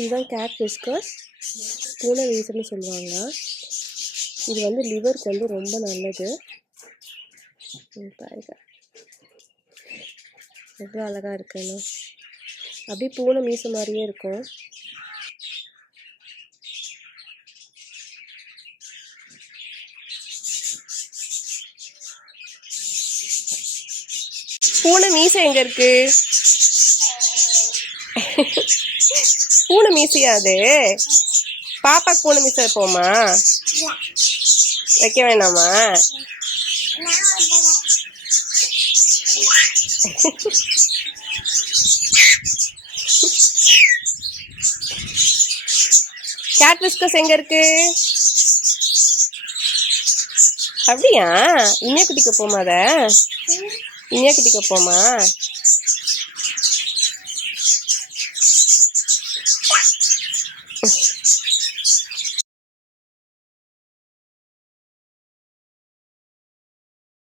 இதுதான் gate whiskers, பூனை மீசம்னு சொல்லுவாங்க. இது வந்து லிவருக்கு வந்து ரொம்ப நல்லது. பாருங்க எவ்வளோ அழகாக இருக்குன்னு, அப்படியே பூனை மீசை மாதிரியே இருக்கும். பூனை மீசை எங்க இருக்கு? பூனை மீசையா அது? பாப்பாக்கு பூனை மீசை வைப்போமா? வைக்க வேணாமா? கேட் விஸ்கர்ஸ் எங்க இருக்கு? அப்படியா? இனியா குட்டிக்கு போமா? அத இனியா குட்டிக்கு போமா?